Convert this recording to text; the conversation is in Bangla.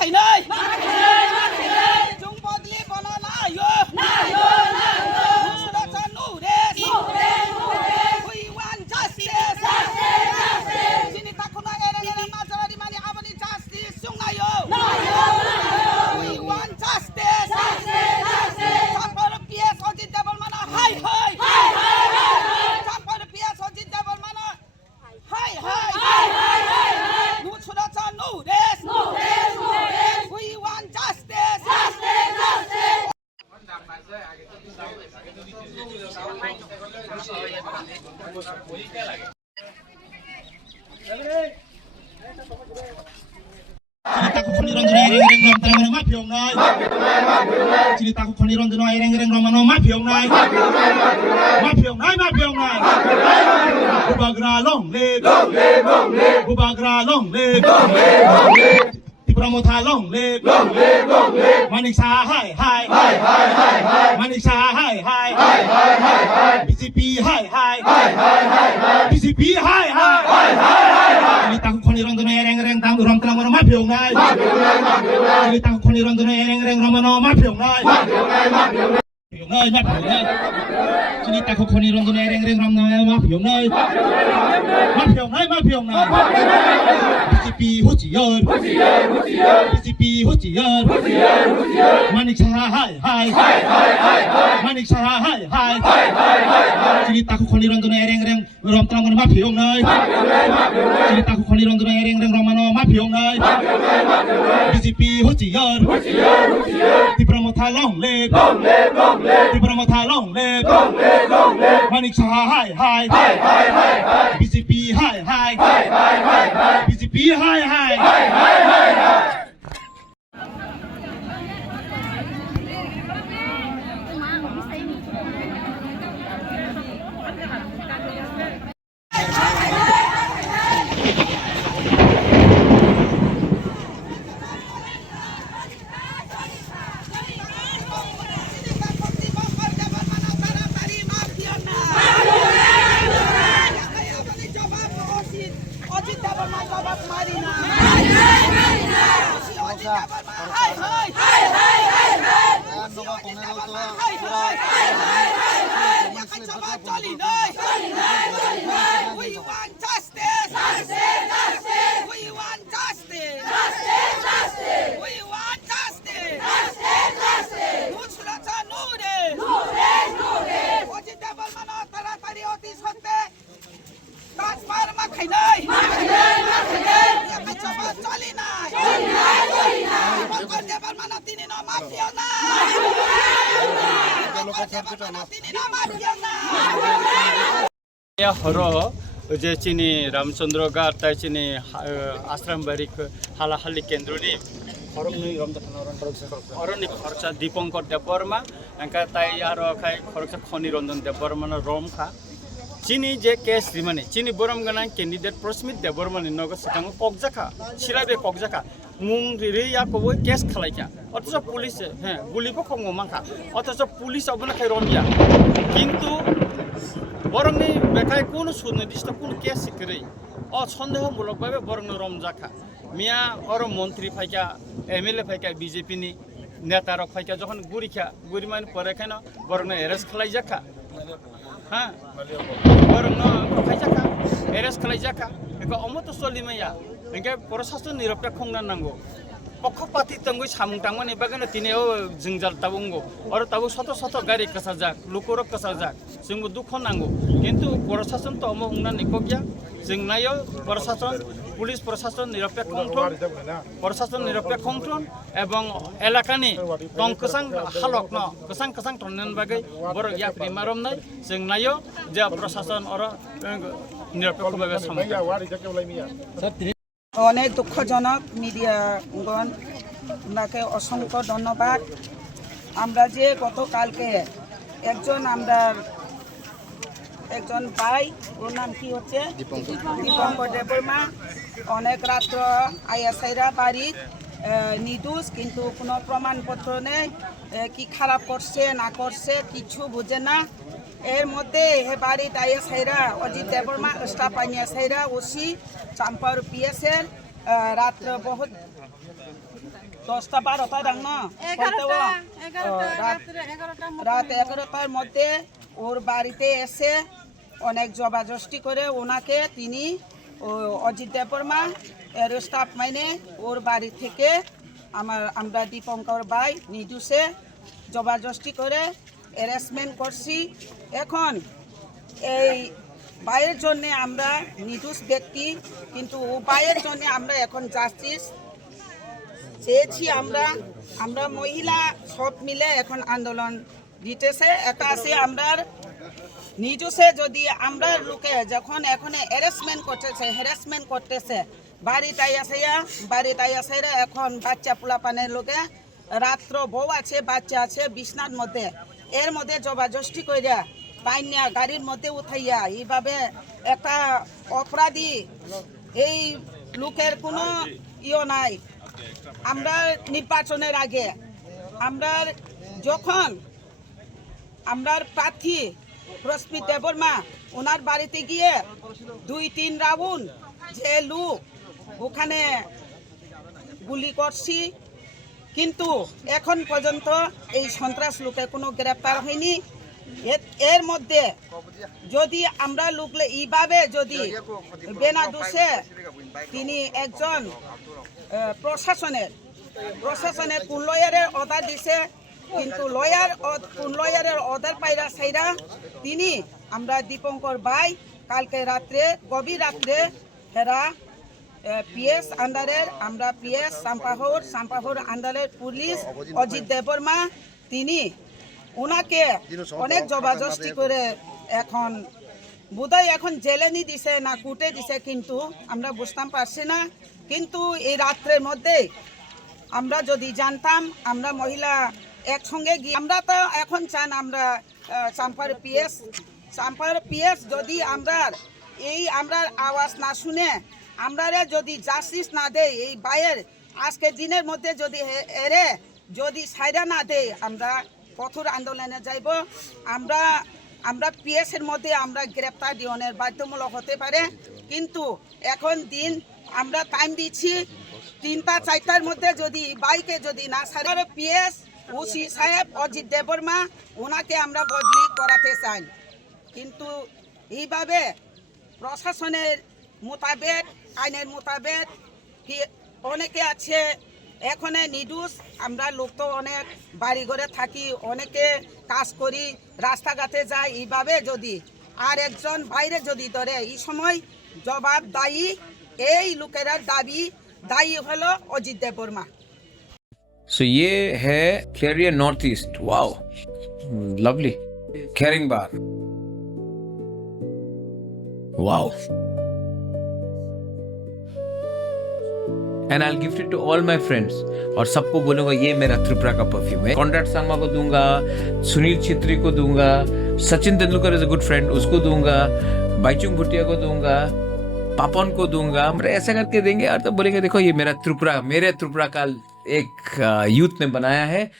खाइनाय जों बदली बनायो सुरक्षा नुरेस we want justice sini takuna ereng majority mani abani justice sungnayo we want justice Champar PS Ajit Deval mana hi Champar PS Ajit Deval mana hi nu suratcha नुरेस we want justice Ceritaku khani ronjono ereng-ereng rom tangan mafiong nai. Ceritaku khani ronjono ereng-ereng rom mano mafiong nai. Mafiong nai. Bubagra long live. Bubagra long live. Tipramotha long live. Manik Shah hi. Manik Shah hi. BJP hi. BJP hi. Ceritaku khani ronjono ereng-ereng tam rom tangan mano mafiong nai. Ceritaku khani ronjono ereng-ereng rom mano mafiong nai. Ceritaku khani ronjono ereng-ereng rom mano mafiong nai. Mafiong nai. BJP hujian. BJP hujian. Manik Shah hi. Manik Shah hi. Ceritaku khani ronjono ereng-ereng rom tangan mano mafiong nai. Ceritaku khani ronjono ereng-ereng rom mano mafiong nai. BJP hujian. Tipramotha long live. Tipramotha long live. Manik Shah hi. BJP hi. BJP hi. We want justice. We want justice. We want justice. Nu suratcha नुरेस Ajit Deval mana taratari oti satte transfer ma khainai coba chali nai Ajit Deval mana tini no mafia nai tini no mafia nai हरो जे चिनी रामचंद्र गार ताई चिनी आश्रम बारी हालाहाली केंद्रनी खरगनी अरण्य खर्चा दीपंकर देवबर्मा एंका ताई आरो खाय खरचा खनि रंजन देवबर्मा रोम खा चिनी जे केस रिमाने चिनी बोरम गना कैंडिडेट प्रस्मित देवबर्मा नग सकांग कगजाखा सिराबे कगजाखा मुं रिया कबो केस खलाइका अथच पुलिस हे गुलिबो खंगो माखा अथच पुलिस अबना खाय रमया किंतु बरंनि बेखाय कोनो सुनिर्दिष्ट कोनो केस सिकरै सन्देहमूलक भावे बरंनो रमजाखा मिया और मंत्री फाइका एमएलए फाइका बीजेपी नि नेता रक फाइका जखन गुरिमान परेखान बरंनो एरेस्ट खालाइजाखा हाँ बरंनो खाइजाखा एरेस्ट खालाइजाखा एका अमत सलिमाया एंके प्रशासन निरपेक्ष नांगौ पक्षपाती तंगु सामुं तांगमानि बागनो तिनेओ जोंजाल ताबुंगो और ताबु सत गारि कसाजाक लुकुरक कसाजाक जोंबो दुख नांगौ किन्तु प्रशासन तो अमो हुंना निकगया जोंनायो प्रशासन पुलिस प्रशासन निरपेक्ष कंट्रोल एवं एलाकानि तंकसां हालक न कसां टनन बागै बर याफ्रि मारमनाय जोंनायो जे प्रशासन और निरपेक्ष भावे सामलाय অনেক দুঃখজনক মিডিয়াগণ আপনাকে অসংখ্য ধন্যবাদ আমরা যে গতকালকে একজন ভাই ওর নাম কি হচ্ছে দীপঙ্কর দেববর্মা অনেক রাত্র আইএসআইরা বাড়ি নির্দোষ কিন্তু কোনো প্রমাণপত্র নেই কি খারাপ করছে না করছে কিছু বুঝে না এর মধ্যে হে বাড়িতে আইএসআইরা অজিত দেববর্মা স্টাফ আইএসআইরা ওসি চাম্পার পিএসএল রাত্র বহুত 10টা 12টা ডাং না রাত 11টার মধ্যে ওর বাড়িতে এসে অনেক জবাজস্তি করে ওনাকে তিনি অজিত দেববর্মা এর স্টাফ মাইনে ওর বাড়ি থেকে আমরা দীপঙ্কর ভাই নির্দোষে জবাজস্তি করে অ্যারেস্টমেন্ট করছি। এখন এই ভাইয়ের জন্য আমরা নির্দোষ ব্যক্তি, কিন্তু ও ভাইয়ের জন্য আমরা এখন জাস্টিস চেয়েছি। আমরা মহিলা সব মিলে এখন আন্দোলন দিতেছে। একটা আছে আমরা নির্দোষে যদি আমরা লোকে যখন এখন হ্যারাসমেন্ট করতেছে বাড়িটাই আছে এখন বাচ্চা পোলাপানের লোকে রাত্র বউ আছে বাচ্চা আছে বিছনার মধ্যে, এর মধ্যে জবাজস্তি কইরা পাইনিয়া গাড়ির মধ্যে উঠাইয়া এইভাবে একটা অপরাধী এই লোকের কোনো নাই। আমরা নির্বাচনের আগে যখন আমরা প্রার্থী প্রস্মিত দেববর্মা ওনার বাড়িতে গিয়ে 2-3 রাউন্ড যে লোক ওখানে গুলি করছি, কিন্তু এখন পর্যন্ত এই সন্ত্রাস লোকে কোনো গ্রেপ্তার হয়নি। এর মধ্যে যদি আমরা লোকলে এইভাবে যদি বেনা দোষে তিনি একজন প্রশাসনের কোন লয়ারের অর্ডার দিছে, কিন্তু কোন লয়ারের অর্ডার পাইরা সাইরা তিনি আমরা দীপঙ্কর ভাই কালকে রাত্রে গভীর রাত্রে হেরা পিএস আন্ডারের আমরা পিএস সাম্পাহর আন্ডারের পুলিশ অজিত দেববর্মা তিনি ওনাকে অনেক জবাজস্তি করে এখন বোধহয় এখন জেলে নি দিছে না কোর্টে দিছে, কিন্তু আমরা বুঝতাম পারছি না। কিন্তু এই রাত্রের মধ্যে আমরা যদি জানতাম আমরা মহিলা একসঙ্গে গিয়ে আমরা তো এখন চান আমরা চাম্পার পিএস যদি আমরা আওয়াজ না শুনে আমরা যদি জাস্টিস না দেয় এই বাইয়ের আজকের দিনের মধ্যে যদি সাইরা না দেয় আমরা কঠোর আন্দোলনে যাইব। আমরা পিএস এর মধ্যে আমরা গ্রেপ্তার দিওনের বাধ্যমূলক হতে পারে, কিন্তু এখন দিন আমরা টাইম দিচ্ছি 3টা-4টার মধ্যে যদি বাইকে যদি না সারে পিএস ওসি সাহেব অজিত দেববর্মা ওনাকে আমরা বদলি করাতে চাই। কিন্তু এইভাবে প্রশাসনের মোতাবেক আইনের মোতাবেক কি অনেকে আছে এখানে নির্দোষ, আমরা লোক তো অনেক বাড়ি ঘরে থাকি, অনেকে কাজ করি, রাস্তাঘাটে যাই, এইভাবে যদি আর একজন বাইরে যদি ধরে এই সময় জবাব দায়ী এই লোকেরা দায়ী হলো অজিত দেববর্মা। सो ये है carrier North East. Wow, lovely. Carrying bar, wow. And I gift it to all my friends और सबको बोलूंगा ये मेरा त्रिपुरा का परफ्यूम है। कॉन्ट्रैक्ट सांगमा को दूंगा, सुनील छेत्री को दूंगा, Sachin Tendulkar is a good friend उसको दूंगा, बाईचुंग भुटिया को दूंगा, पापन को दूंगा। हम ऐसा करके देंगे और तो बोलेंगे देखो ये मेरे त्रिपुरा का एक यूथ ने बनाया है।